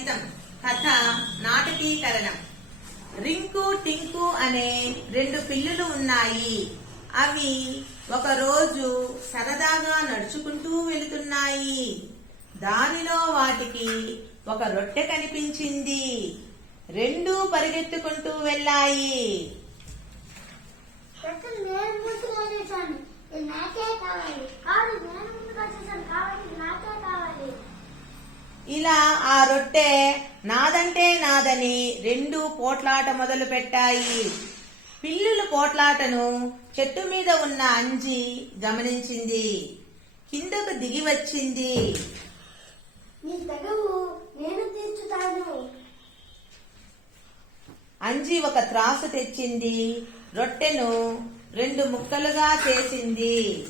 గణితం కథ నాటకీకరణం. రింకు టింకు అనే రెండు పిల్లులు ఉన్నాయి. అవి ఒకరోజు సరదాగా నడుచుకుంటూ వెళుతున్నాయి. దారిలో వాటికి ఒక రొట్టె కనిపించింది. రెండూ పరిగెత్తుకుంటూ వెళ్ళాయి. ఇలా ఆ రొట్టె నాదంటే నాదని రెండు పోట్లాట మొదలు పెట్టాయి. పిల్లుల పోట్లాటను చెట్టు మీద ఉన్న అంజి గమనించింది. కిందకు దిగి వచ్చింది. అంజి ఒక త్రాసు తెచ్చింది. రొట్టెను రెండు ముక్కలుగా చేసింది.